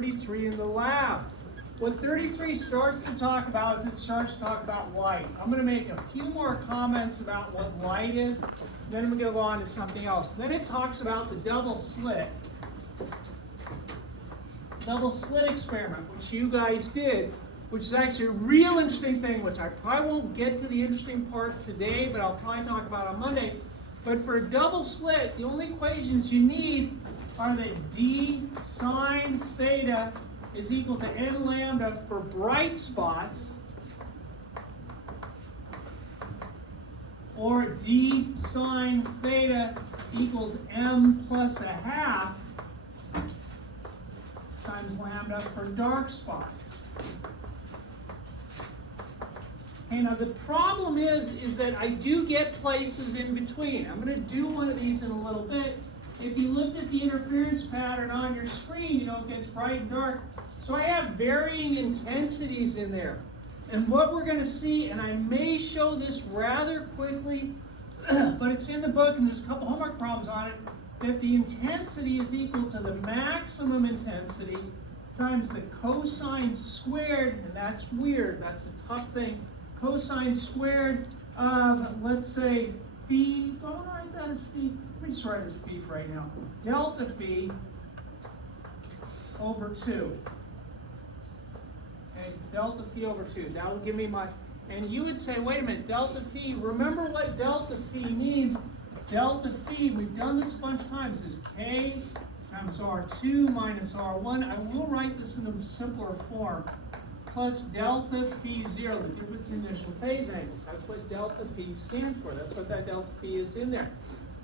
33 in the lab. What 33 starts to talk about is it starts to talk about light. I'm going to make a few more comments about what light is, then I'm going to go on to something else. Then it talks about the double slit experiment, which you guys did, which is actually a real interesting thing, which I probably won't get to the interesting part today, but I'll probably talk about on Monday. But for a double slit, the only equations you need are that d sine theta is equal to n lambda for bright spots, or d sine theta equals m plus a half times lambda for dark spots. Okay, now the problem is that I do get places in between. I'm going to do one of these in a little bit. If you looked at the interference pattern on your screen, it gets bright and dark. So I have varying intensities in there. And what we're going to see, and I may show this rather quickly, but it's in the book and there's a couple homework problems on it, that the intensity is equal to the maximum intensity times the cosine squared, and that's weird, that's a tough thing, cosine squared of, let's say, phi, don't write that as phi, let me just write it as phi for right now, delta phi over 2. Okay, delta phi over 2, that will give me my, and you would say, wait a minute, delta phi, remember what delta phi means. Delta phi, we've done this a bunch of times, is k times r2 minus r1. I will write this in a simpler form, plus delta phi 0, the difference in initial phase angles. That's what delta phi stands for. That's what that delta phi is in there.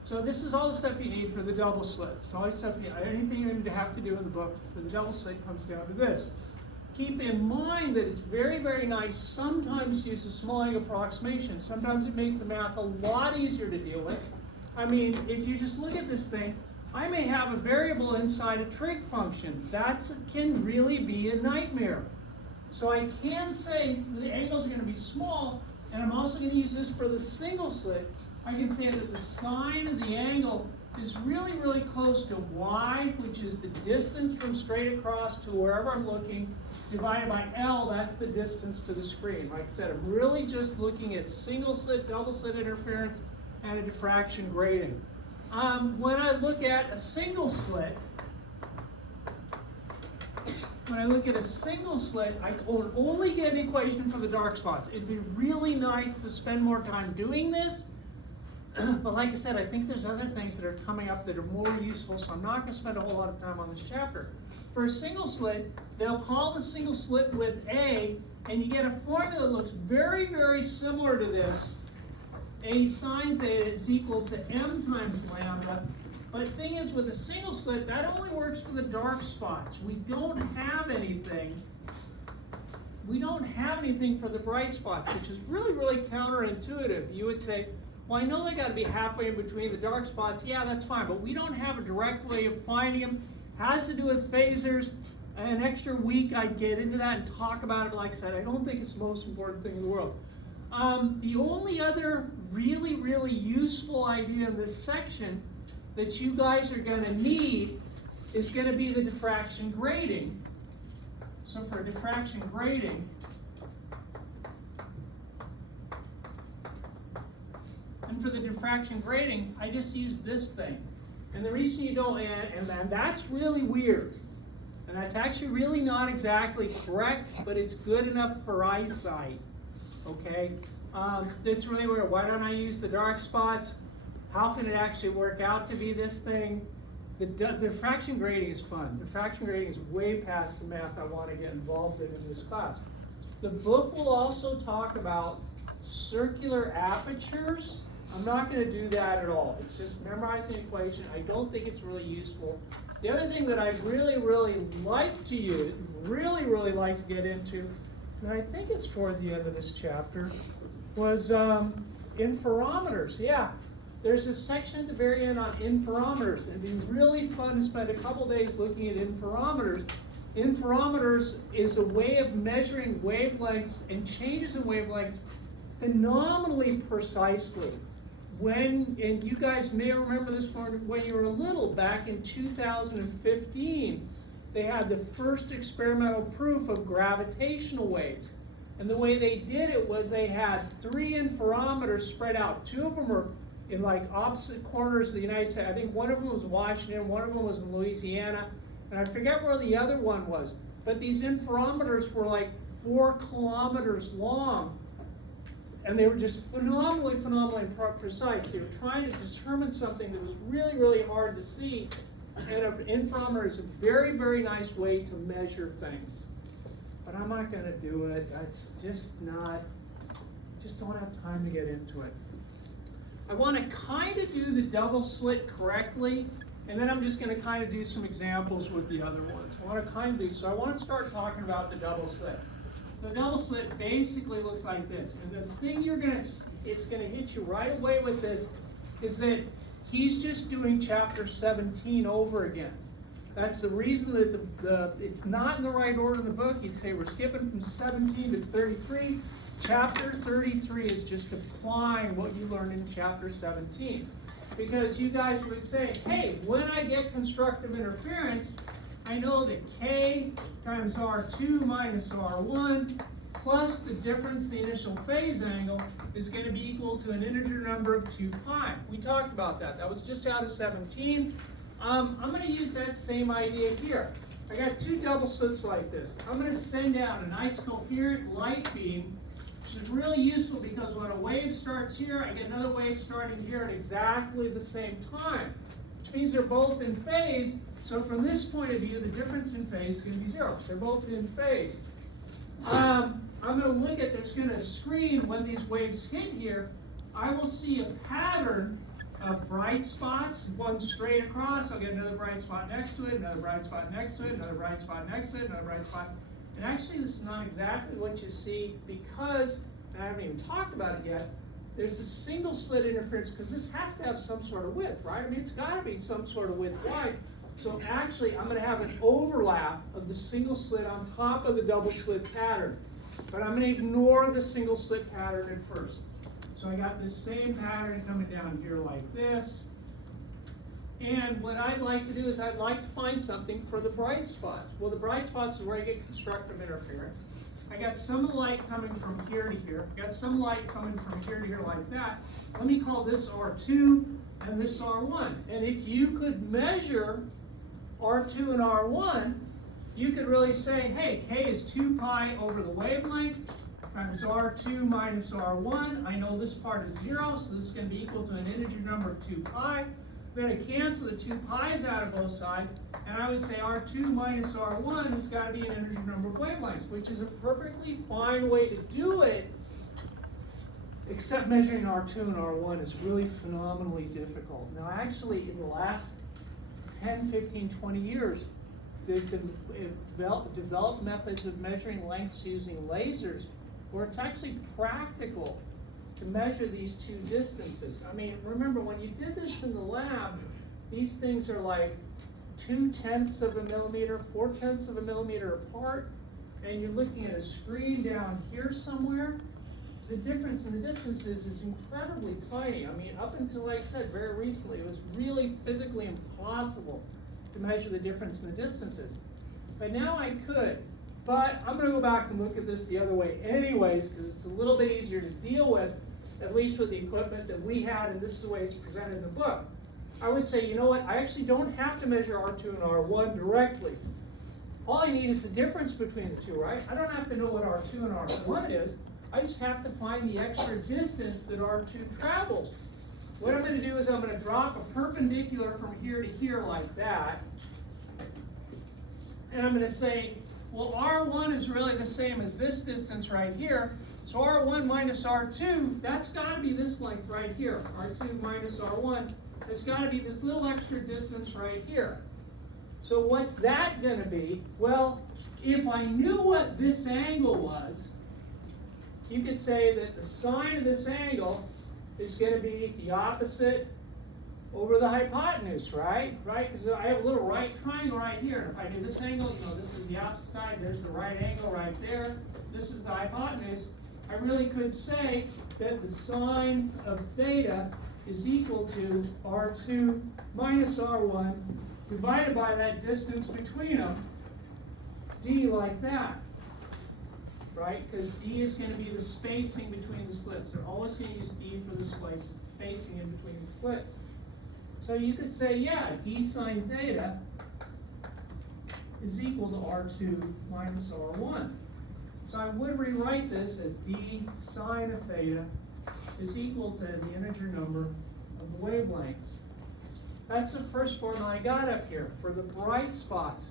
So this is all the stuff you need for the double slit. So all the stuff anything you need to have to do in the book for the double slit comes down to this. Keep in mind that it's very, very nice sometimes to use a small angle approximation. Sometimes it makes the math a lot easier to deal with. I mean, if you just look at this thing, I may have a variable inside a trig function. That can really be a nightmare. So I can say the angles are going to be small, and I'm also going to use this for the single slit. I can say that the sine of the angle is really, really close to y, which is the distance from straight across to wherever I'm looking, divided by L, that's the distance to the screen. Like I said, I'm really just looking at single slit, double slit interference, and a diffraction grating. When I look at a single slit, I would only get an equation for the dark spots. It'd be really nice to spend more time doing this, but like I said, I think there's other things that are coming up that are more useful, so I'm not going to spend a whole lot of time on this chapter. For a single slit, they'll call the single slit width A, and you get a formula that looks very, very similar to this. A sine theta is equal to m times lambda. But the thing is, with a single slit, that only works for the dark spots. We don't have anything for the bright spots, which is really, really counterintuitive. You would say, well, I know they got to be halfway in between the dark spots. Yeah, that's fine, but we don't have a direct way of finding them. Has to do with phasors. An extra week, I'd get into that and talk about it. Like I said, I don't think it's the most important thing in the world. The only other really, really useful idea in this section that you guys are going to need is going to be the diffraction grating. So for diffraction grating, I just use this thing. And the reason you don't, and that's really weird. And that's actually really not exactly correct, but it's good enough for eyesight. Okay? It's really weird. Why don't I use the dark spots? How can it actually work out to be this thing? The diffraction grating is fun. Diffraction grating is way past the math I want to get involved in this class. The book will also talk about circular apertures. I'm not going to do that at all. It's just memorizing the equation. I don't think it's really useful. The other thing that I'd really, really like to use, really like to get into, and I think it's toward the end of this chapter, was interferometers. Yeah, there's a section at the very end on interferometers. It'd be really fun to spend a couple days looking at interferometers. Interferometers is a way of measuring wavelengths and changes in wavelengths phenomenally precisely. And you guys may remember this from when you were little, back in 2015, they had the first experimental proof of gravitational waves. And the way they did it was they had 3 interferometers spread out. 2 of them were in like opposite corners of the United States. I think one of them was Washington, one of them was in Louisiana, and I forget where the other one was. But these interferometers were like 4 kilometers long, and they were just phenomenally precise. They were trying to determine something that was really, really hard to see, and an interferometer is a very, very nice way to measure things. But I'm not going to do it. That's just not, just don't have time to get into it. I want to kind of do the double slit correctly, and then I'm just going to kind of do some examples with the other ones. I want to kind of do, so I want to start talking about the double slit. The double slit basically looks like this, and the thing it's going to hit you right away with this is that he's just doing chapter 17 over again. That's the reason that it's not in the right order in the book. You'd say we're skipping from 17 to 33. Chapter 33 is just applying what you learned in chapter 17. Because you guys would say, hey, when I get constructive interference, I know that K times R2 minus R1 plus the difference, the initial phase angle, is going to be equal to an integer number of 2 pi. We talked about that. That was just out of 17. I'm going to use that same idea here. I got 2 double slits like this. I'm going to send out a nice coherent light beam, which is really useful because when a wave starts here, I get another wave starting here at exactly the same time, which means they're both in phase. So from this point of view, the difference in phase is going to be 0, because they're both in phase. I'm going to look at, there's going to screen when these waves hit here, I will see a pattern of bright spots, one straight across. I'll get another bright spot next to it, another bright spot next to it, another bright spot next to it, another bright spot. And actually this is not exactly what you see because, and I haven't even talked about it yet, there's a single slit interference because this has to have some sort of width, right? I mean, it's got to be some sort of width wide. So actually, I'm going to have an overlap of the single slit on top of the double slit pattern. But I'm going to ignore the single slit pattern at first. So I got this same pattern coming down here like this. And what I'd like to do is I'd like to find something for the bright spots. Well, the bright spots is where I get constructive interference. I got some light coming from here to here. I got some light coming from here to here like that. Let me call this R2 and this R1. And if you could measure R2 and R1, you could really say, hey, K is 2 pi over the wavelength times R2 minus R1. I know this part is 0, so this is going to be equal to an integer number of 2 pi. I'm going to cancel the 2 pi's out of both sides, and I would say R2 minus R1 has got to be an integer number of wavelengths, which is a perfectly fine way to do it, except measuring R2 and R1 is really phenomenally difficult. Now, actually, in the last 10, 15, 20 years, they've developed methods of measuring lengths using lasers where it's actually practical to measure these 2 distances. I mean, remember, when you did this in the lab, these things are like 0.2 of a millimeter, 0.4 of a millimeter apart, and you're looking at a screen down here somewhere. The difference in the distances is incredibly tiny. I mean, up until, like I said, very recently, it was really physically impossible to measure the difference in the distances. But now I could. But I'm going to go back and look at this the other way anyways, because it's a little bit easier to deal with, at least with the equipment that we had, and this is the way it's presented in the book. I would say, you know what, I actually don't have to measure R2 and R1 directly. All I need is the difference between the 2, right? I don't have to know what R2 and R1 is. I just have to find the extra distance that R2 travels. What I'm going to do is I'm going to drop a perpendicular from here to here like that. And I'm going to say, well, R1 is really the same as this distance right here. So R1 minus R2, that's got to be this length right here. R2 minus R1, it's got to be this little extra distance right here. So what's that going to be? Well, if I knew what this angle was, you could say that the sine of this angle is going to be the opposite over the hypotenuse, right? Right? Because I have a little right triangle right here. And if I do this angle, you know, this is the opposite side. There's the right angle right there. This is the hypotenuse. I really could say that the sine of theta is equal to R2 minus R1 divided by that distance between them. like that, right? Because D is going to be the spacing between the slits. They're always going to use D for the spacing in between the slits. So you could say, yeah, D sine theta is equal to R2 minus R1. So I would rewrite this as D sine of theta is equal to the integer number of the wavelengths. That's the first formula I got up here for the bright spots.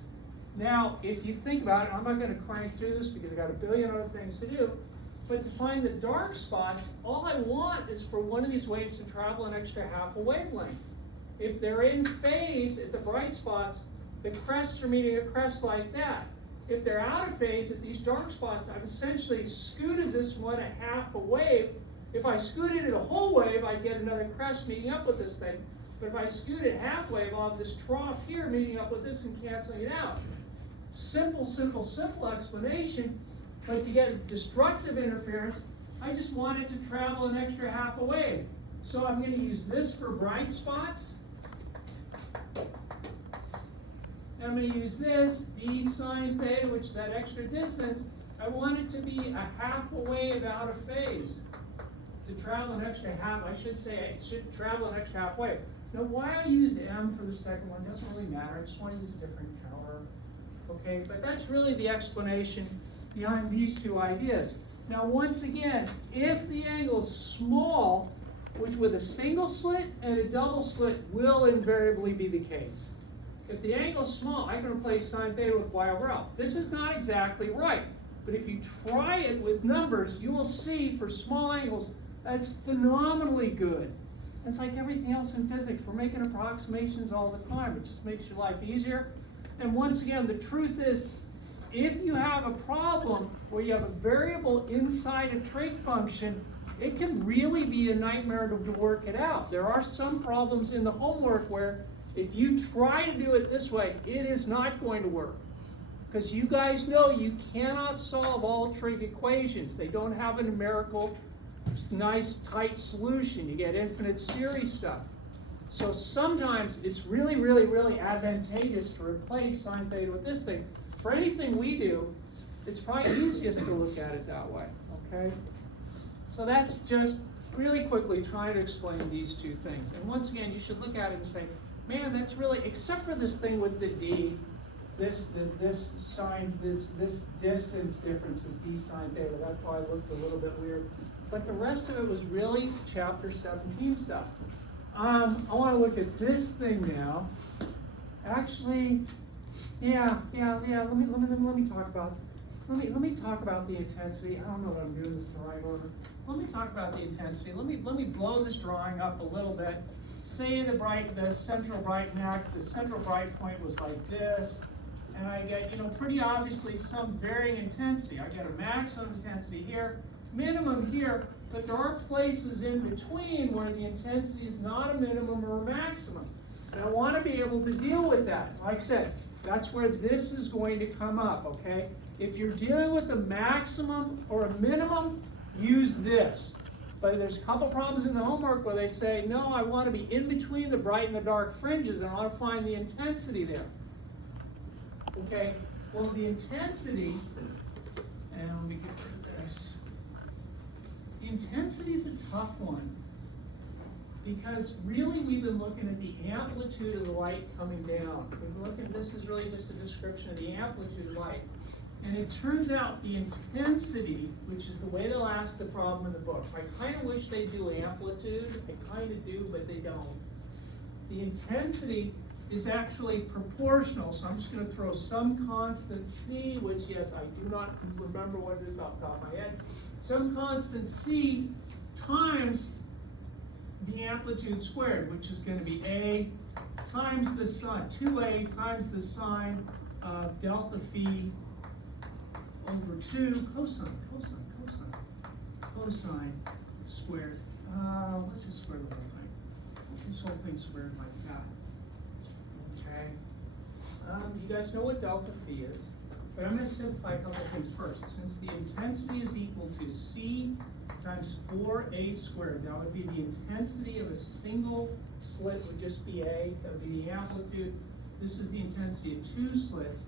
Now, if you think about it, I'm not going to crank through this because I've got a billion other things to do, but to find the dark spots, all I want is for one of these waves to travel an extra half a wavelength. If they're in phase at the bright spots, the crests are meeting a crest like that. If they're out of phase at these dark spots, I've essentially scooted this one a half a wave. If I scooted it a whole wave, I'd get another crest meeting up with this thing. But if I scoot it half wave, I'll have this trough here meeting up with this and canceling it out. Simple, simple, simple explanation. But to get destructive interference, I just want it to travel an extra half a wave. So I'm going to use this for bright spots. I'm going to use this, D sine theta, which is that extra distance. I want it to be a half a wave out of phase. To travel an extra half, I should say it should travel an extra half wave. Now, why I use M for the second one doesn't really matter. I just want to use a different color. Okay, but that's really the explanation behind these two ideas. Now, once again, if the angle is small, which with a single slit and a double slit will invariably be the case. If the angle is small, I can replace sine theta with y over L. This is not exactly right, but if you try it with numbers, you will see for small angles, that's phenomenally good. It's like everything else in physics. We're making approximations all the time. It just makes your life easier. And once again, the truth is, if you have a problem where you have a variable inside a trig function, it can really be a nightmare to work it out. There are some problems in the homework where if you try to do it this way, it is not going to work. Because you guys know you cannot solve all trig equations. They don't have a numerical, nice, tight solution. You get infinite series stuff. So sometimes it's really, really, really advantageous to replace sine theta with this thing. For anything we do, it's probably easiest to look at it that way, okay? So that's just really quickly trying to explain these two things. And once again, you should look at it and say, man, that's really, except for this thing with the D, this distance difference is D sine theta. That's why it looked a little bit weird. But the rest of it was really chapter 17 stuff. I want to look at this thing now. Actually, yeah. Let me talk about. Let me talk about the intensity. I don't know that I'm doing this in the right order. Let me talk about the intensity. Let me blow this drawing up a little bit. Say the central bright point was like this, and I get, pretty obviously some varying intensity. I get a maximum intensity here, minimum here, but there are places in between where the intensity is not a minimum or a maximum. And I want to be able to deal with that. Like I said, that's where this is going to come up, okay? If you're dealing with a maximum or a minimum, use this. But there's a couple problems in the homework where they say, no, I want to be in between the bright and the dark fringes, and I want to find the intensity there. Okay, well, the intensity, and let me get rid of this. The intensity is a tough one, because really we've been looking at the amplitude of the light coming down. We've been looking, this is really just a description of the amplitude of light. And it turns out the intensity, which is the way they'll ask the problem in the book. I kind of wish they do amplitude. I kind of do, but they don't. The intensity is actually proportional. So I'm just going to throw some constant C, which, yes, I do not remember what it is off the top of my head. Some constant C times the amplitude squared, which is going to be A times the sine, 2A times the sine of delta phi over 2 cosine squared. Let's just square the whole thing. This whole thing squared like that. Okay. You guys know what delta phi is, but I'm going to simplify a couple of things first. Since the intensity is equal to C times 4A squared, that would be the intensity of a single slit would just be A. That would be the amplitude. This is the intensity of two slits.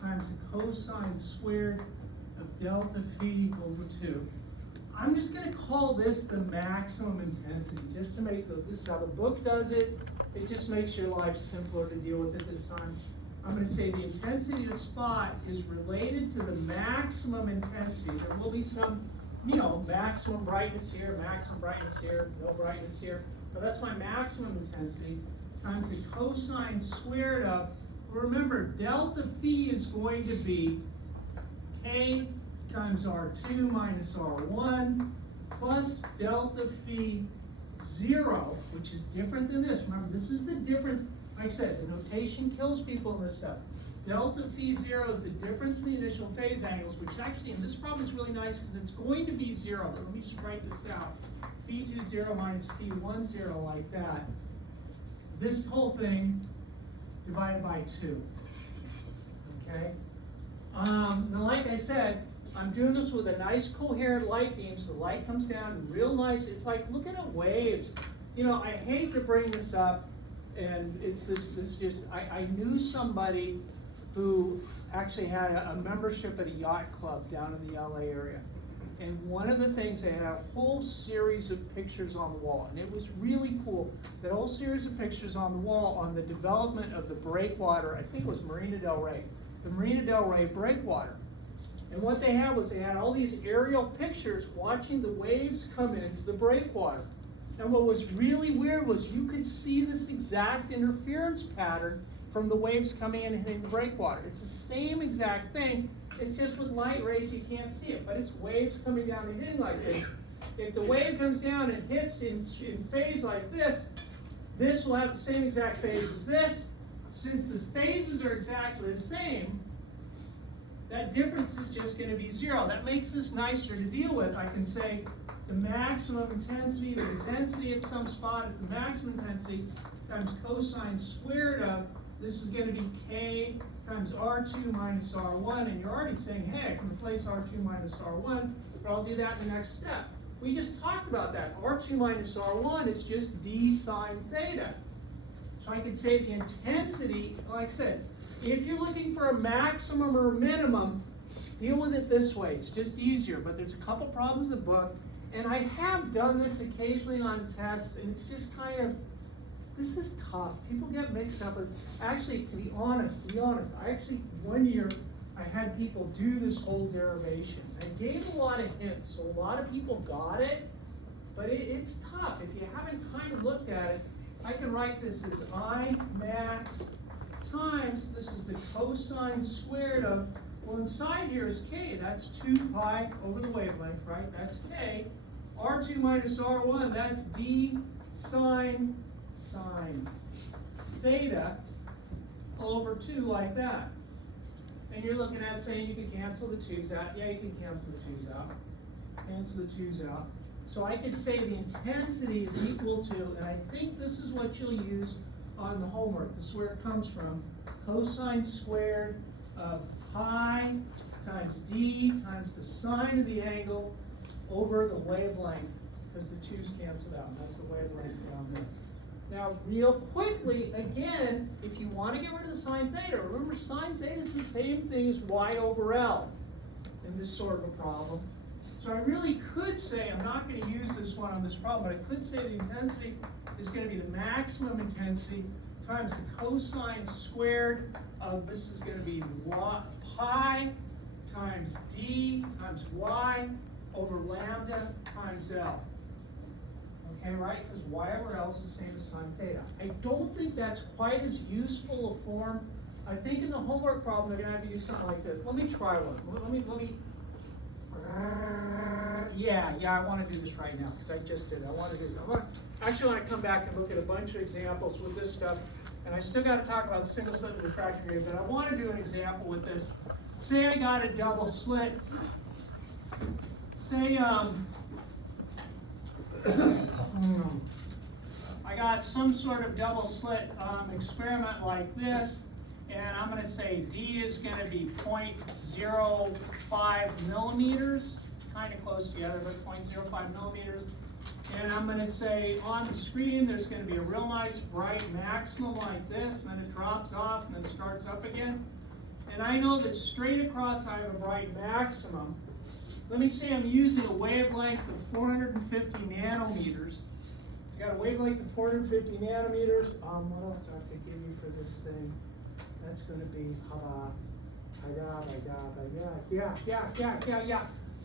times the cosine squared of delta phi over 2. I'm just going to call this the maximum intensity, just to make this is how the book does it. It just makes your life simpler to deal with it this time. I'm going to say the intensity of the spot is related to the maximum intensity. There will be some, maximum brightness here, no brightness here. But that's my maximum intensity times the cosine squared of, remember, delta phi is going to be K times R2 minus R1 plus delta phi 0, which is different than this. Remember, this is the difference. Like I said, the notation kills people in this stuff. Delta phi 0 is the difference in the initial phase angles, which actually in this problem is really nice because it's going to be 0. Let me just write this out. Phi 2 0 minus phi 1 0 like that. This whole thing divided by 2. Okay? Now, like I said, I'm doing this with a nice coherent light beam, so the light comes down real nice. It's like looking at waves. I hate to bring this up, and it's this just, I knew somebody who actually had a membership at a yacht club down in the LA area. And one of the things, they had a whole series of pictures on the wall, and it was really cool. That whole series of pictures on the wall on the development of the breakwater, I think it was Marina del Rey, the Marina del Rey breakwater. And what they had was they had all these aerial pictures watching the waves come into the breakwater. And what was really weird was you could see this exact interference pattern from the waves coming in and hitting the breakwater. It's the same exact thing. It's just with light rays you can't see it, but it's waves coming down and hitting like this. If the wave comes down and hits in phase like this, this will have the same exact phase as this. Since the phases are exactly the same, that difference is just going to be 0. That makes this nicer to deal with. I can say the maximum intensity, the intensity at some spot is the maximum intensity times cosine squared of, this is going to be K times R2 minus R1, and you're already saying, hey, I can replace R2 minus R1, but I'll do that in the next step. We just talked about that. R2 minus R1 is just d sine theta. So I could say the intensity, like I said, if you're looking for a maximum or a minimum, deal with it this way. It's just easier, but there's a couple problems in the book, and I have done this occasionally on tests, and it's just kind of, this is tough. People get mixed up with, actually, to be honest, I actually, one year, I had people do this whole derivation. I gave a lot of hints, so a lot of people got it, but it's tough. If you haven't kind of looked at it, I can write this as I max times, this is the cosine squared of, well, inside here is K, that's 2 pi over the wavelength, right? That's K. R2 minus R1, that's d sine theta over 2 like that. And you're looking at saying you can cancel the 2's out. Yeah, you can cancel the 2's out. Cancel the 2's out. So I could say the intensity is equal to, and I think this is what you'll use on the homework. This is where it comes from. Cosine squared of pi times d times the sine of the angle over the wavelength, because the 2's canceled out. That's the wavelength down there. Now, real quickly, again, if you want to get rid of the sine theta, remember sine theta is the same thing as y over L in this sort of a problem. So I really could say, I'm not going to use this one on this problem, but I could say the intensity is going to be the maximum intensity times the cosine squared of, this is going to be pi times d times y over lambda times L. Okay, right? Because y over L is the same as sine theta. I don't think that's quite as useful a form. I think in the homework problem, they're going to have to use something like this. Let me try one. Let me. Yeah, I want to do this right now because I just did it. I want to do this. Actually want to come back and look at a bunch of examples with this stuff. And I still got to talk about single slit and refractory gradient, but I want to do an example with this. Say I got a double slit. Say, I got some sort of double slit experiment like this, and I'm going to say D is going to be 0.05 millimeters, kind of close together, but 0.05 millimeters. And I'm going to say on the screen there's going to be a real nice bright maximum like this, and then it drops off and then starts up again. And and I know that straight across I have a bright maximum. Let me say I'm using a wavelength of 450 nanometers. It's got a wavelength of 450 nanometers. What else do I have to give you for this thing? That's going to be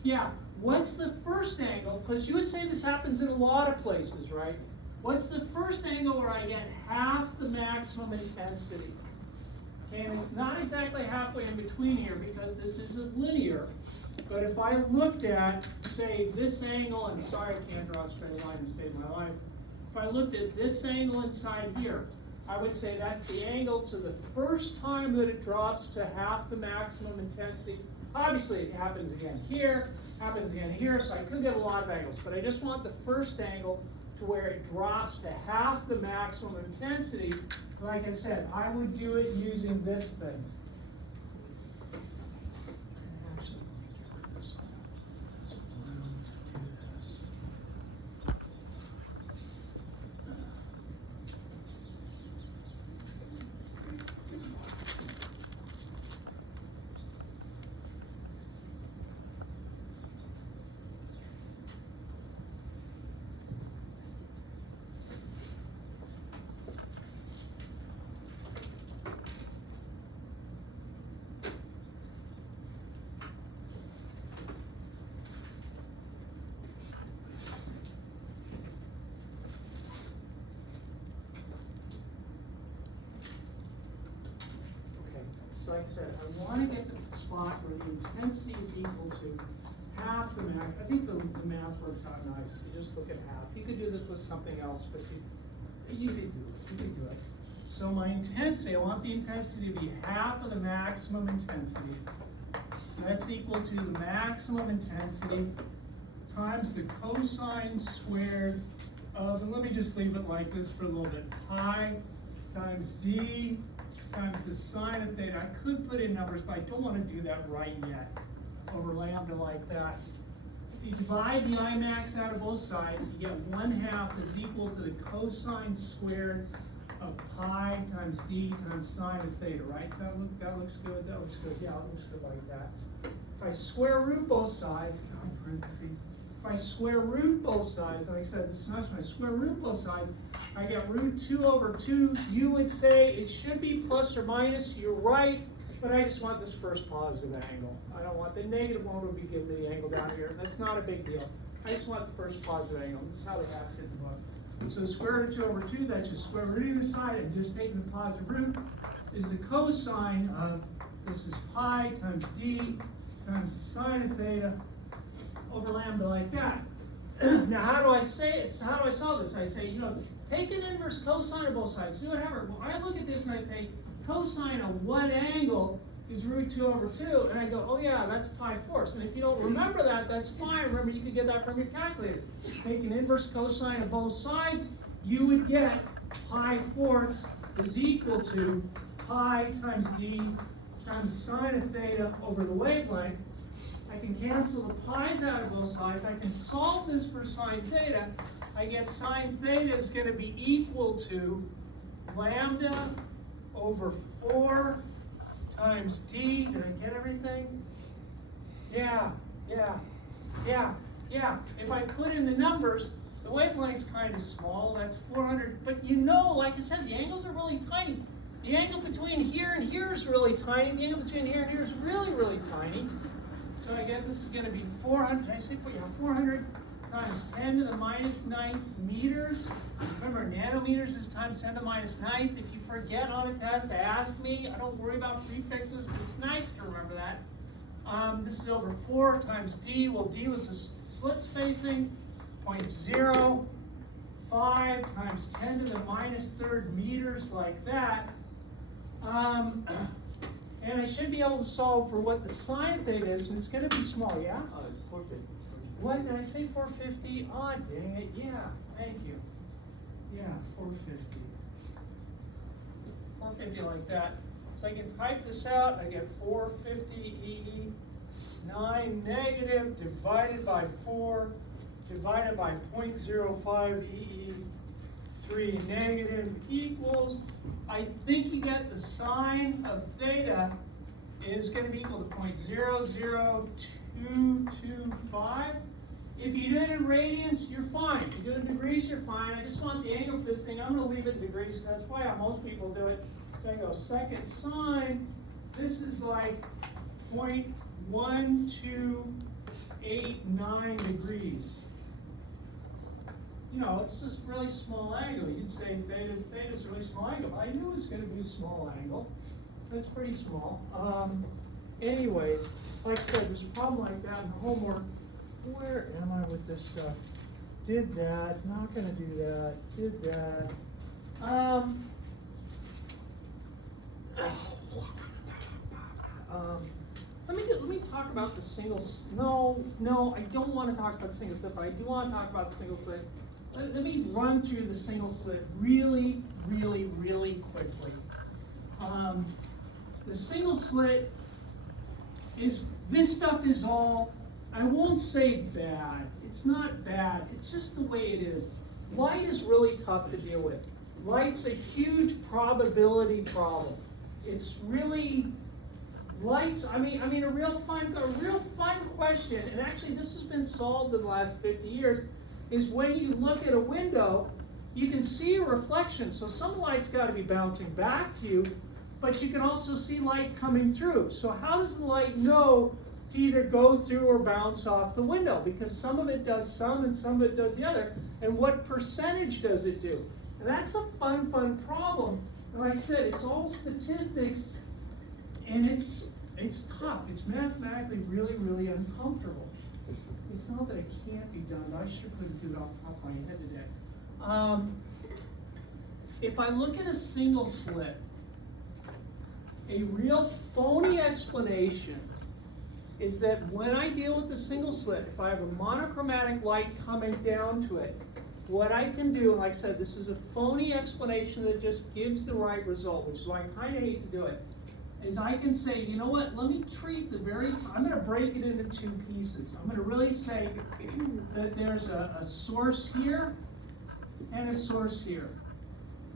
yeah. What's the first angle? Because you would say this happens in a lot of places, right? What's the first angle where I get half the maximum intensity? Okay, and it's not exactly halfway in between here because this isn't linear. But if I looked at, say, this angle, and sorry I can't draw a straight line to save my life. If I looked at this angle inside here, I would say that's the angle to the first time that it drops to half the maximum intensity. Obviously, it happens again here, happens again here, so I could get a lot of angles. But I just want the first angle to where it drops to half the maximum intensity. Like I said, I would do it using this thing. So like I said, I want to get the spot where the intensity is equal to half the max. I think the math works out nice. You just look at half. You could do this with something else, but you could do it. You could do it. So my intensity, I want the intensity to be half of the maximum intensity. So that's equal to the maximum intensity times the cosine squared of, and let me just leave it like this for a little bit, pi times d times the sine of theta. I could put in numbers, but I don't want to do that right yet, over lambda like that. If you divide the Imax out of both sides, you get 1/2 is equal to the cosine squared of pi times d times sine of theta, right? So that looks good, that looks good, yeah, it looks good like that. If I square root both sides, parentheses, if I square root both sides, like I said, this is nice when I square root both sides, I get root 2 over 2. You would say it should be plus or minus. You're right, but I just want this first positive angle. I don't want the negative one would be giving me the angle down here. That's not a big deal. I just want the first positive angle. This is how they ask it in the book. So the square root of 2 over 2, that's just square rooting the side and just taking the positive root, is the cosine of, this is pi times d times the sine of theta over lambda like that. Now how do I say it? So how do I solve this? I say, take an inverse cosine of both sides. Do whatever. Well, I look at this and I say, cosine of what angle is root 2 over 2? And I go, oh yeah, that's pi fourths. And if you don't remember that, that's fine. Remember, you could get that from your calculator. Take an inverse cosine of both sides, you would get pi fourths is equal to pi times d times sine of theta over the wavelength. I can cancel the pi's out of both sides. I can solve this for sine theta. I get sine theta is going to be equal to lambda over 4 times d. Did I get everything? Yeah. If I put in the numbers, the wavelength's kind of small. That's 400. But like I said, the angles are really tiny. The angle between here and here is really tiny. The angle between here and here is really, really tiny. So I get this is going to be 400. Did I say 400 times 10 to the minus 9th meters? Remember, nanometers is times 10 to the minus 9th. If you forget on a test, ask me. I don't worry about prefixes, but it's nice to remember that. This is over 4 times d. Well, d was a slit spacing, 0.05 times 10 to the minus 3rd meters, like that. And I should be able to solve for what the sine theta is, and it's going to be small, yeah? It's 450. What, did I say 450? Oh, dang it, yeah, thank you. Yeah, 450. 450 like that. So I can type this out, I get 450 E 9 negative divided by 4 divided by 0.05 E 3 negative equals, I think you get the sine of theta is going to be equal to 0.00225. If you do it in radians, you're fine. If you do it in degrees, you're fine. I just want the angle of this thing. I'm going to leave it in degrees because that's why most people do it. So I go second sine. This is like 0.1289 degrees. You know, it's just really small angle. You'd say theta's a really small angle. I knew it was going to be a small angle. That's pretty small. Anyways, like I said, there's a problem like that in homework. Where am I with this stuff? Did that, not gonna do that, did that. Let me talk about the single, no, I don't want to talk about the single slit, but I do want to talk about the single slit. Let me run through the single slit really quickly. The single slit is, this stuff is all, I won't say bad. It's not bad. It's just the way it is. Light is really tough to deal with. Light's a huge probability problem. It's really, light's, I mean a real fun question, and actually this has been solved in the last 50 years, is when you look at a window, you can see a reflection. So some light's got to be bouncing back to you, but you can also see light coming through. So how does the light know to either go through or bounce off the window? Because some of it does some and some of it does the other. And what percentage does it do? And that's a fun problem. And like I said, it's all statistics, and it's tough. It's mathematically really uncomfortable. It's not that it can't be done, but I sure couldn't do it off the top of my head today. If I look at a single slit, a real phony explanation is that when I deal with the single slit, if I have a monochromatic light coming down to it, what I can do, and like I said, this is a phony explanation that just gives the right result, which is why I kind of hate to do it, is I can say, you know what, let me treat the I'm going to break it into two pieces. I'm going to really say that there's a source here and a source here.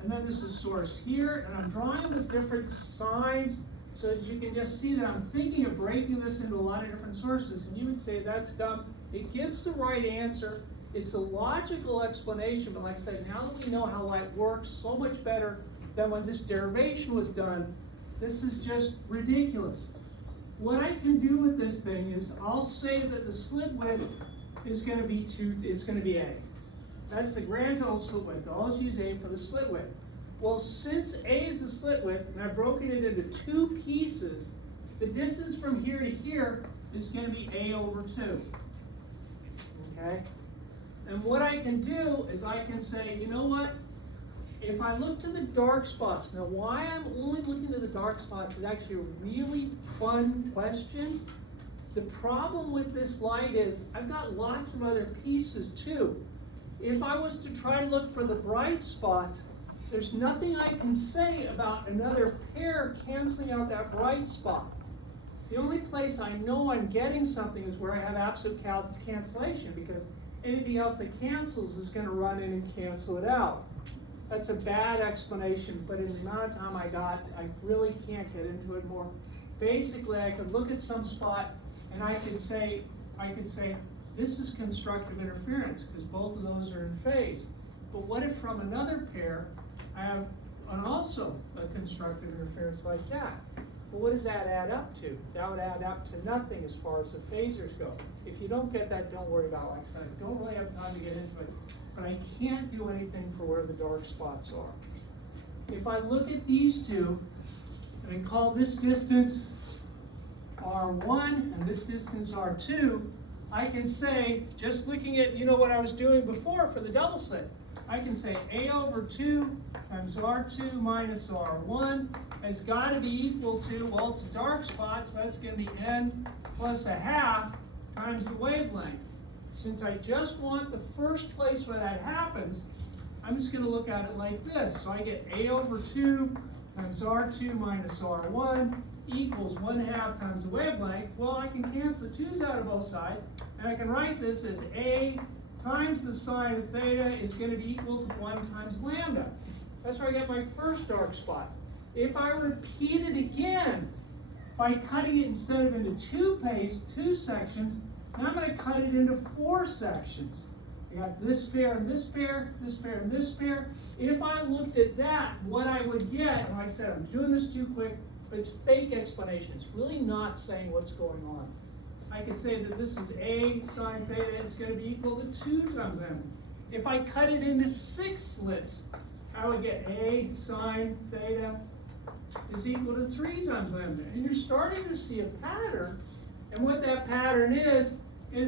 And then there's a source here, and I'm drawing with different signs so that you can just see that I'm thinking of breaking this into a lot of different sources. And you would say, that's dumb. It gives the right answer. It's a logical explanation, but like I said, now that we know how light works so much better than when this derivation was done, this is just ridiculous. What I can do with this thing is I'll say that the slit width is going to be A. That's the grand total slit width. I'll always use A for the slit width. Well, since A is the slit width, and I've broken it into two pieces, the distance from here to here is going to be A over 2. Okay? And what I can do is I can say, you know what? If I look to the dark spots, now why I'm only looking to the dark spots is actually a really fun question. The problem with this light is I've got lots of other pieces too. If I was to try to look for the bright spots, there's nothing I can say about another pair canceling out that bright spot. The only place I know I'm getting something is where I have absolute cancellation, because anything else that cancels is going to run in and cancel it out. That's a bad explanation, but in the amount of time I got, I really can't get into it more. Basically, I could look at some spot and I could say, this is constructive interference because both of those are in phase. But what if from another pair I have also a constructive interference like that? Well, what does that add up to? That would add up to nothing as far as the phasors go. If you don't get that, don't worry about it. Like I said, I don't really have time to get into it, but I can't do anything for where the dark spots are. If I look at these two, and I call this distance R1 and this distance R2, I can say, just looking at, what I was doing before for the double slit, I can say A over 2 times R2 minus R1 has got to be equal to, well, it's a dark spot, so that's going to be N plus a half times the wavelength. Since I just want the first place where that happens, I'm just going to look at it like this. So I get A over 2 times R2 minus R1 equals 1/2 times the wavelength. Well, I can cancel the 2's out of both sides, and I can write this as A times the sine of theta is going to be equal to 1 times lambda. That's where I get my first dark spot. If I repeat it again, by cutting it instead of into two sections, now I'm going to cut it into 4 sections. I got this pair and this pair, this pair and this pair. If I looked at that, what I would get, and like I said, I'm doing this too quick, but it's fake explanation. It's really not saying what's going on. I could say that this is A sine theta, it's going to be equal to 2 times lambda. If I cut it into 6 slits, I would get A sine theta is equal to 3 times lambda. And you're starting to see a pattern. And what that pattern is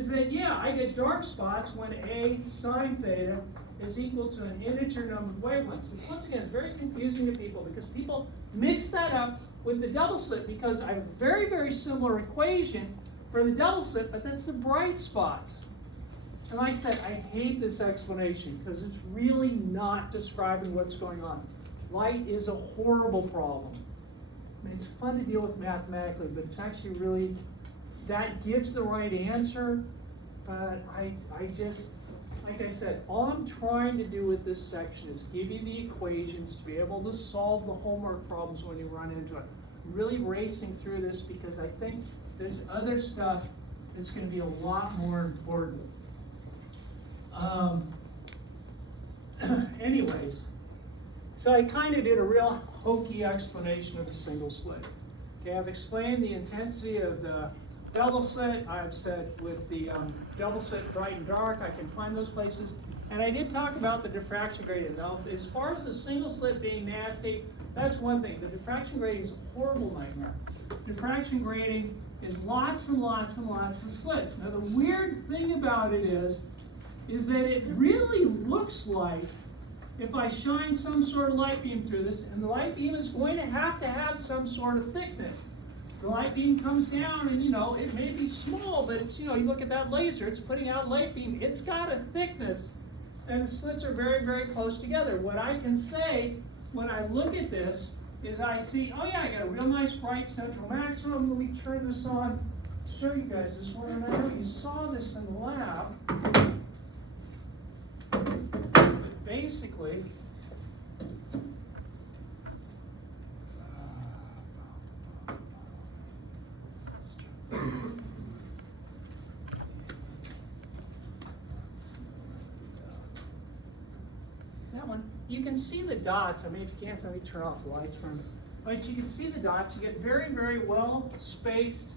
that, yeah, I get dark spots when A sine theta is equal to an integer number of wavelengths. Which, once again, is very confusing to people because people mix that up with the double slit because I have a very, very similar equation for the double slit, but that's the bright spots. And like I said, I hate this explanation because it's really not describing what's going on. Light is a horrible problem. I mean, it's fun to deal with mathematically, but it's actually really, that gives the right answer, but I just, like I said, all I'm trying to do with this section is give you the equations to be able to solve the homework problems when you run into it. I'm really racing through this because I think there's other stuff that's going to be a lot more important. Anyways, so I kind of did a real hokey explanation of the single slit. Okay, I've explained the intensity of the double slit. I've said with the double slit bright and dark, I can find those places. And I did talk about the diffraction gradient. Now, as far as the single slit being nasty, that's one thing. The diffraction gradient is a horrible nightmare. Diffraction gradient is lots and lots and lots of slits. Now, the weird thing about it is that it really looks like if I shine some sort of light beam through this, and the light beam is going to have some sort of thickness. The light beam comes down and, it may be small, but it's, you look at that laser, it's putting out light beam. It's got a thickness, and the slits are very, very close together. What I can say when I look at this is I see, oh yeah, I got a real nice bright central maximum. Let me turn this on, show you guys this one. And I know you saw this in the lab. But basically, that one, you can see the dots. I mean, if you can't, let me turn off the lights for a minute. But you can see the dots. You get very, very well spaced.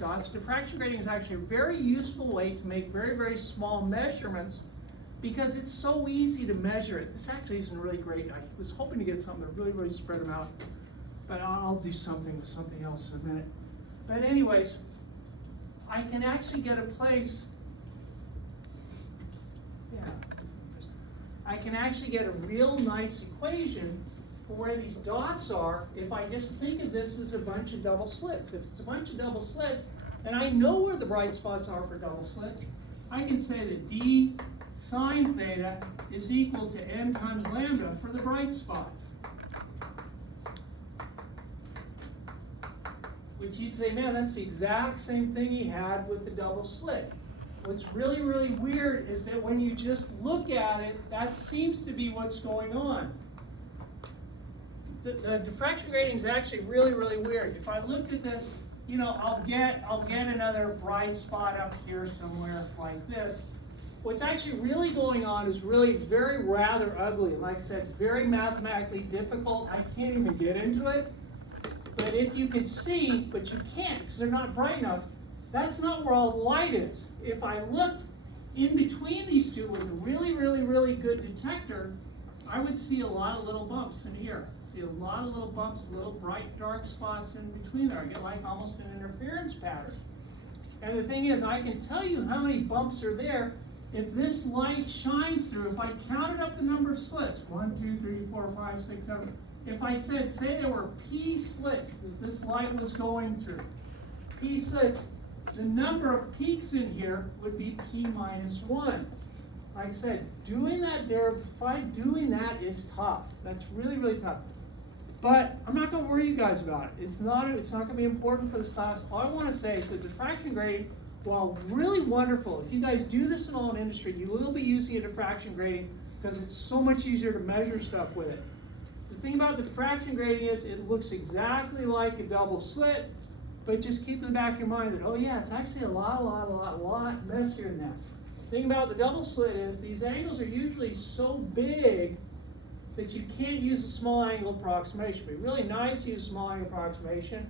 Dots. Diffraction gradient is actually a very useful way to make very, very small measurements because it's so easy to measure it. This actually isn't really great. I was hoping to get something to really, really spread them out, but I'll do something with something else in a minute. But anyways, I can actually get a place, I can actually get a real nice equation for where these dots are if I just think of this as a bunch of double slits. If it's a bunch of double slits, and I know where the bright spots are for double slits, I can say that d sine theta is equal to n times lambda for the bright spots. Which you'd say, man, that's the exact same thing he had with the double slit. What's really, really weird is that when you just look at it, that seems to be what's going on. The diffraction gradient is actually really, really weird. If I look at this, I'll get another bright spot up here somewhere like this. What's actually really going on is really very rather ugly. Like I said, very mathematically difficult. I can't even get into it. But if you could see, but you can't because they're not bright enough, that's not where all the light is. If I looked in between these two with a really, really, really good detector, I would see a lot of little bumps in here. See a lot of little bumps, little bright, dark spots in between there. I get like almost an interference pattern. And the thing is, I can tell you how many bumps are there if this light shines through. If I counted up the number of slits, 1, 2, 3, 4, 5, 6, 7. If I said, say there were P slits that this light was going through, P slits, the number of peaks in here would be P minus 1. Like I said, doing that doing that is tough. That's really, really tough. But I'm not going to worry you guys about it. It's not going to be important for this class. All I want to say is the diffraction gradient, while really wonderful, if you guys do this in all in industry, you will be using a diffraction gradient because it's so much easier to measure stuff with it. The thing about the diffraction grating is it looks exactly like a double slit, but just keep in the back of your mind that, oh yeah, it's actually a lot messier than that. The thing about the double slit is these angles are usually so big that you can't use a small angle approximation. It'd be really nice to use a small angle approximation,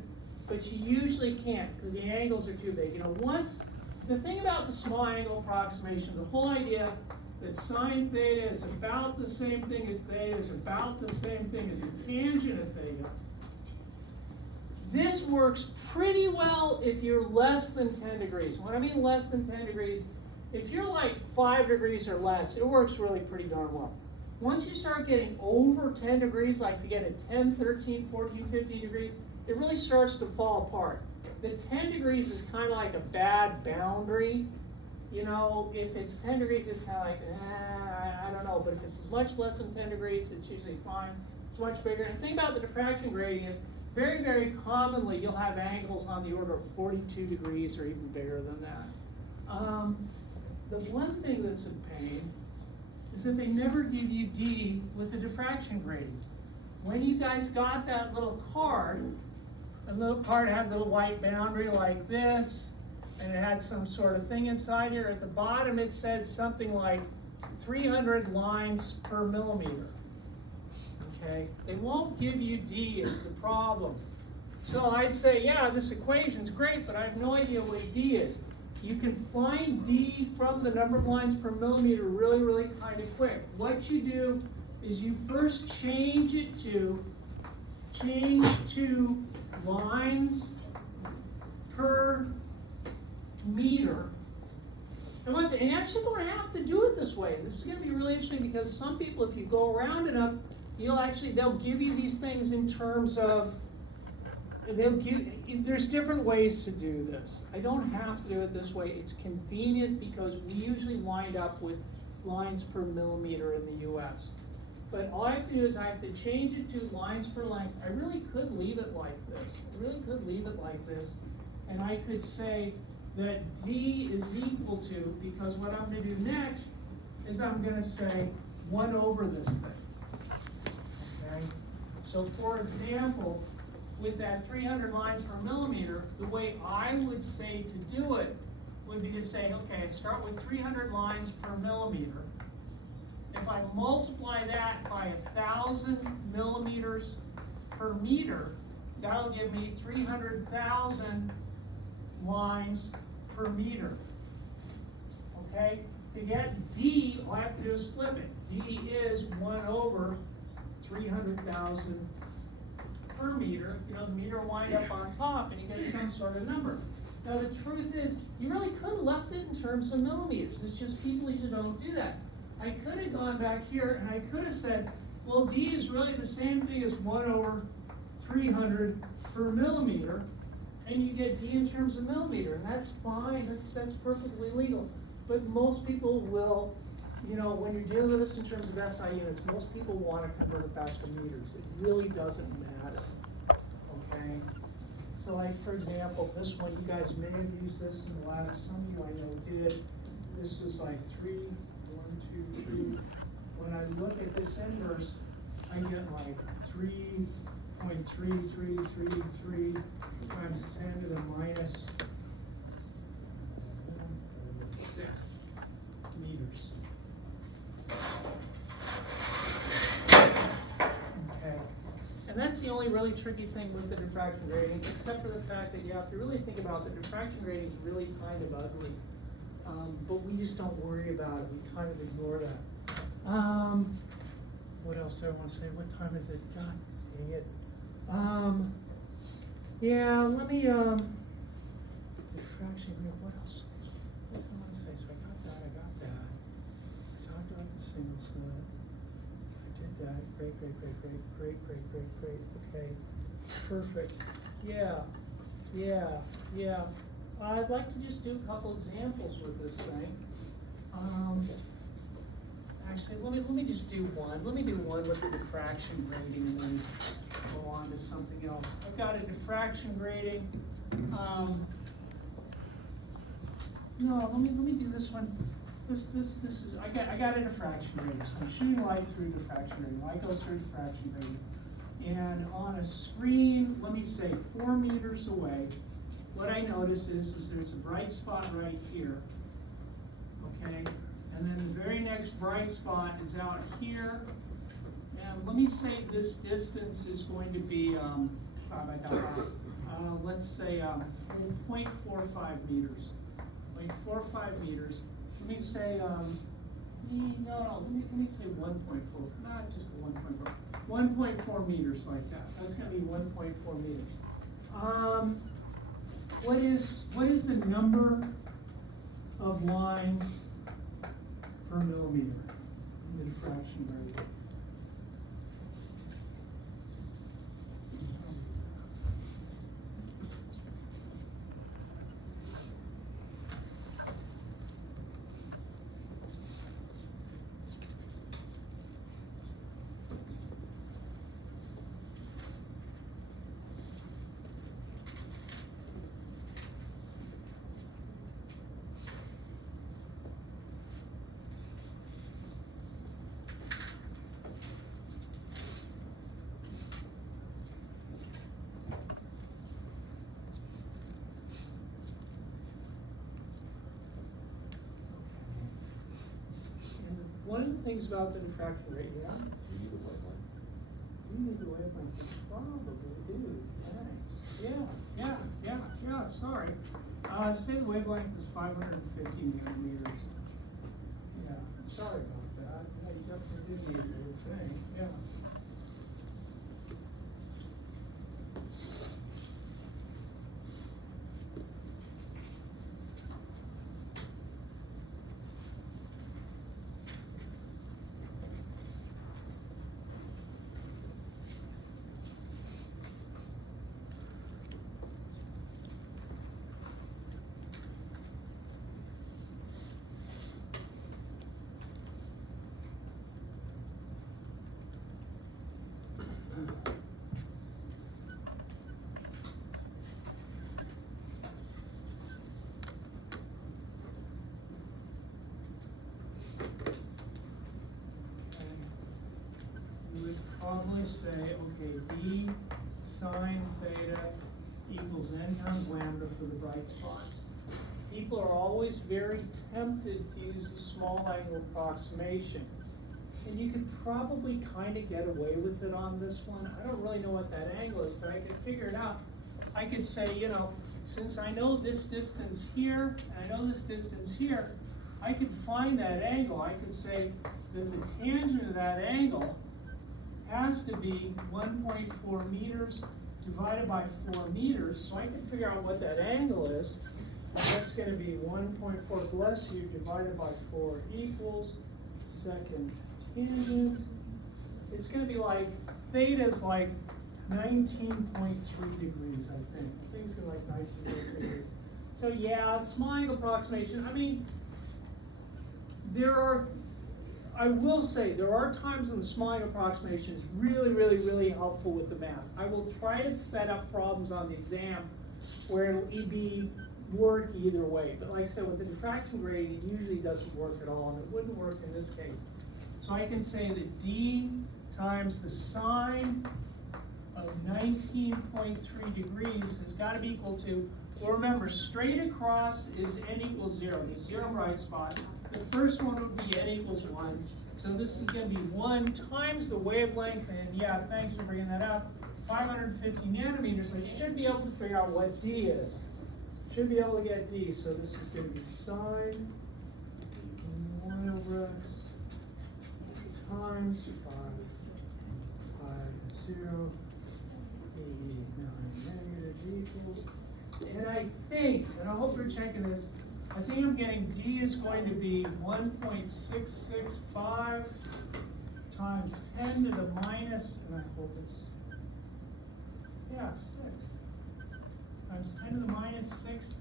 but you usually can't because the angles are too big. You know, the thing about the small angle approximation, the whole idea that sine theta is about the same thing as theta is about the same thing as the tangent of theta. This works pretty well if you're less than 10 degrees. When I mean less than 10 degrees, if you're like 5 degrees or less, it works really pretty darn well. Once you start getting over 10 degrees, like if you get at 10, 13, 14, 15 degrees, it really starts to fall apart. The 10 degrees is kind of like a bad boundary. You know, if it's 10 degrees, it's kind of like, I don't know. But if it's much less than 10 degrees, it's usually fine. It's much bigger. And the thing about the diffraction grating is, very, very commonly, you'll have angles on the order of 42 degrees or even bigger than that. The one thing that's a pain is that they never give you D with the diffraction grating. When you guys got that little card, the little card had a little white boundary like this, and it had some sort of thing inside here. At the bottom, it said something like 300 lines per millimeter. Okay, they won't give you D is the problem. So I'd say, yeah, this equation's great, but I have no idea what D is. You can find D from the number of lines per millimeter really, really kind of quick. What you do is you first change to lines per meter. And you actually don't have to do it this way. This is going to be really interesting because some people, if you go around enough, they'll give you these things in terms of, there's different ways to do this. I don't have to do it this way. It's convenient because we usually wind up with lines per millimeter in the US. But all I have to do is I have to change it to lines per length. I really could leave it like this. And I could say that D is equal to, because what I'm going to do next is I'm going to say 1 over this thing. Okay? So for example, with that 300 lines per millimeter, the way I would say to do it would be to say, okay, I start with 300 lines per millimeter. If I multiply that by 1,000 millimeters per meter, that'll give me 300,000 lines per meter. Okay? To get D, all I have to do is flip it. D is 1 over 300,000 per meter. You know, the meter will wind up on top and you get some sort of number. Now the truth is, you really could have left it in terms of millimeters. It's just people usually don't do that. I could have gone back here and I could have said, well, D is really the same thing as 1 over 300 per millimeter, and you get D in terms of millimeter, and that's fine, that's perfectly legal. But most people will, you know, when you're dealing with this in terms of SI units, most people want to convert it back to meters. It really doesn't matter, okay? So like, for example, this one, you guys may have used this in the lab, some of you I know did. This was like 3, 1, 2, 3. When I look at this inverse, I get like 3.3333 times 10 to the minus 6 meters. Okay, and that's the only really tricky thing with the diffraction grating, except for the fact that you have to really think about the diffraction grating is really kind of ugly, but we just don't worry about it. We kind of ignore that. What else do I want to say? What time is it? God dang it. Yeah, let me, diffraction, what else? What else I want to say? So I got that. I talked about the single slit. I did that. Great. Okay, perfect. Yeah. I'd like to just do a couple examples with this thing. Actually, let me just do one. Let me do one with the diffraction grating and then go on to something else. I've got a diffraction grating. No, let me do this one. This is I got a diffraction grating. So I'm shooting light through diffraction grating. Light goes through diffraction grating. And on a screen, let me say 4 meters away, what I notice is there's a bright spot right here, okay? And then the very next bright spot is out here. And let me say this distance is going to be, let's say 0.45 meters. 0.45 meters. Let me say, let me say 1.4, not just 1.4. 1.4 meters like that. That's going to be 1.4 meters. What is the number of lines per millimeter in the diffraction rate? One of the things about the diffraction rate, yeah? Do you need the wavelength? Do you need the wavelength? You probably do, thanks. Yeah, sorry. Say the wavelength is 550 nanometers. Yeah, sorry about that. Yeah, you definitely did need the whole thing, yeah. Probably say, okay, d sine theta equals n times lambda for the bright spots. People are always very tempted to use the small angle approximation. And you could probably kind of get away with it on this one. I don't really know what that angle is, but I could figure it out. I could say, since I know this distance here, and I know this distance here, I could find that angle. I could say that the tangent of that angle has to be 1.4 meters divided by 4 meters, so I can figure out what that angle is. That's going to be 1.4, bless you, divided by 4 equals second tangent. It's going to be like, theta is like 19.3 degrees, I think. I think it's going to be like 19.3 degrees. So yeah, small angle approximation. I mean, I will say, there are times when the small angle approximation is really helpful with the math. I will try to set up problems on the exam where it'll work either way. But like I said, with the diffraction gradient, it usually doesn't work at all, and it wouldn't work in this case. So I can say that d times the sine of 19.3 degrees has got to be equal to, well, remember, straight across is n equals 0. There's 0 bright spot. The first one would be n equals 1. So this is going to be 1 times the wavelength, and yeah, thanks for bringing that up. 550 nanometers. I should be able to figure out what d is. Should be able to get d. So this is going to be sine 1 over x times 0, 89 nanometers equals. And I think, and I hope you're checking this, I think I'm getting d is going to be 1.665 times 10 to the minus, and I hope it's, 6, times 10 to the minus 6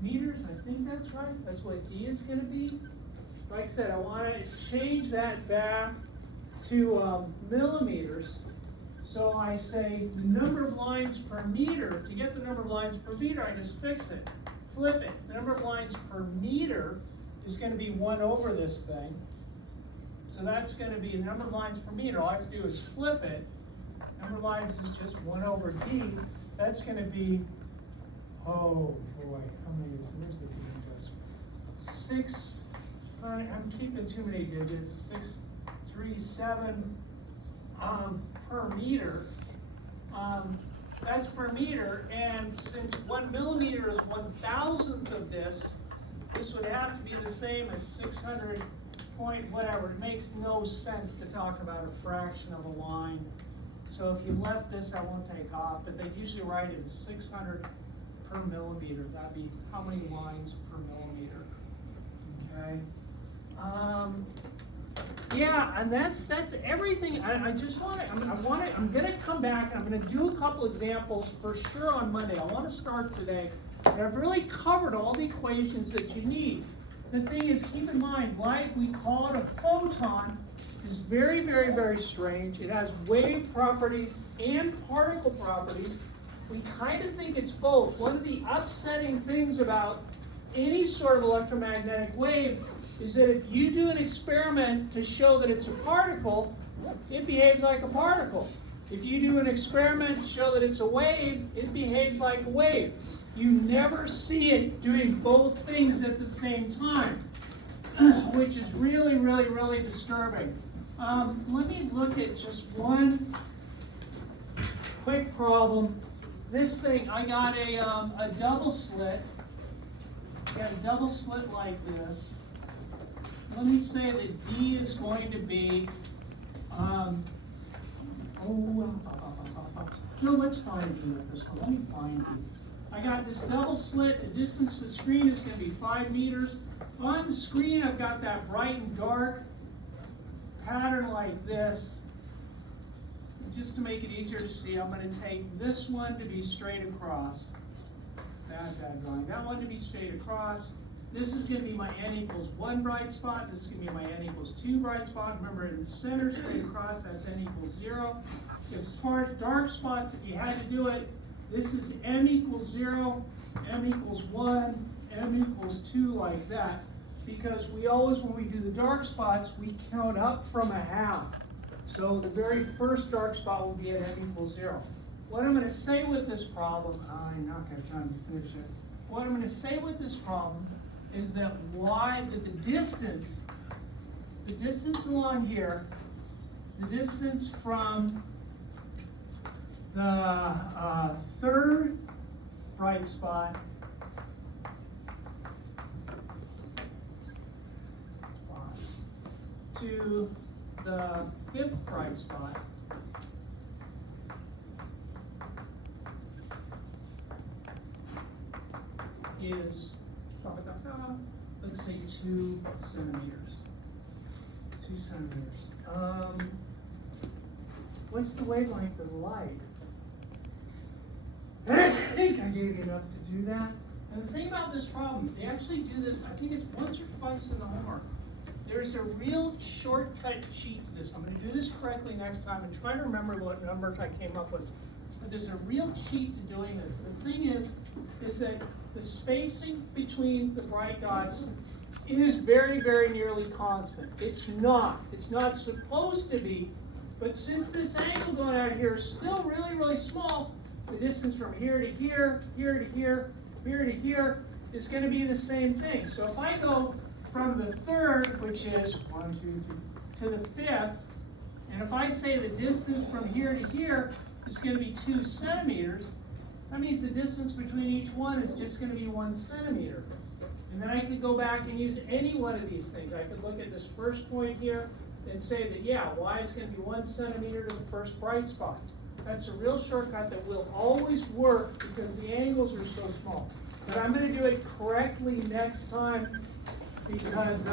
meters. I think that's right. That's what d is going to be. Like I said, I want to change that back to millimeters. So I say the number of lines per meter. To get the number of lines per meter, I just fix it. Flip it. The number of lines per meter is going to be 1 over this thing. So that's going to be the number of lines per meter. All I have to do is flip it. number of lines is just 1 over d. That's going to be, oh boy, how many is, where's the d in this? 6, I'm keeping too many digits, 637 per meter. That's per meter, and since 1 millimeter is 1,000th of this would have to be the same as 600 point whatever. It makes no sense to talk about a fraction of a line. So if you left this, I won't take off, but they usually write in 600 per millimeter. That'd be how many lines per millimeter. Okay. Yeah, and that's everything. I'm gonna come back and I'm gonna do a couple examples for sure on Monday. I want to start today. And I've really covered all the equations that you need. The thing is, keep in mind, light, we call it a photon, is very, very, very strange. It has wave properties and particle properties. We kind of think it's both. One of the upsetting things about any sort of electromagnetic wave is that if you do an experiment to show that it's a particle, it behaves like a particle. If you do an experiment to show that it's a wave, it behaves like a wave. You never see it doing both things at the same time, which is really, really, really disturbing. Let me look at just one quick problem. This thing, I got a double slit. I got a double slit like this. Let me say that D is going to be, no, let's find D at this point. Let me find D. I got this double slit. The distance to the screen is going to be 5 meters. On the screen, I've got that bright and dark pattern like this. And just to make it easier to see, I'm going to take this one to be straight across. Bad drawing. That one to be straight across. This is going to be my n equals 1 bright spot. This is going to be my n equals 2 bright spot. Remember, in the center, straight across, that's n equals 0. As far as dark spots, if you had to do it, this is m equals 0, m equals 1, m equals 2, like that. Because we always, when we do the dark spots, we count up from a half. So the very first dark spot will be at m equals 0. What I'm going to say with this problem, I'm not going to have time to finish it. What I'm going to say with this problem is that the distance along here, the distance from the third bright spot to the fifth bright spot is, let's say 2 centimeters. 2 centimeters. What's the wavelength of the light? I think I gave you enough to do that. And the thing about this problem, they actually do this, I think it's once or twice in the homework. There's a real shortcut cheat to this. I'm going to do this correctly next time and try to remember what numbers I came up with. But there's a real cheat to doing this. The thing is that the spacing between the bright dots is very, very nearly constant. It's not. It's not supposed to be. But since this angle going out here is still really, really small, the distance from here to here, here to here, here to here is going to be the same thing. So if I go from the third, which is 1, 2, 3, to the fifth, and if I say the distance from here to here is going to be 2 centimeters, that means the distance between each one is just going to be 1 centimeter. And then I could go back and use any one of these things. I could look at this first point here and say that, yeah, y is going to be 1 centimeter to the first bright spot. That's a real shortcut that will always work because the angles are so small. But I'm going to do it correctly next time because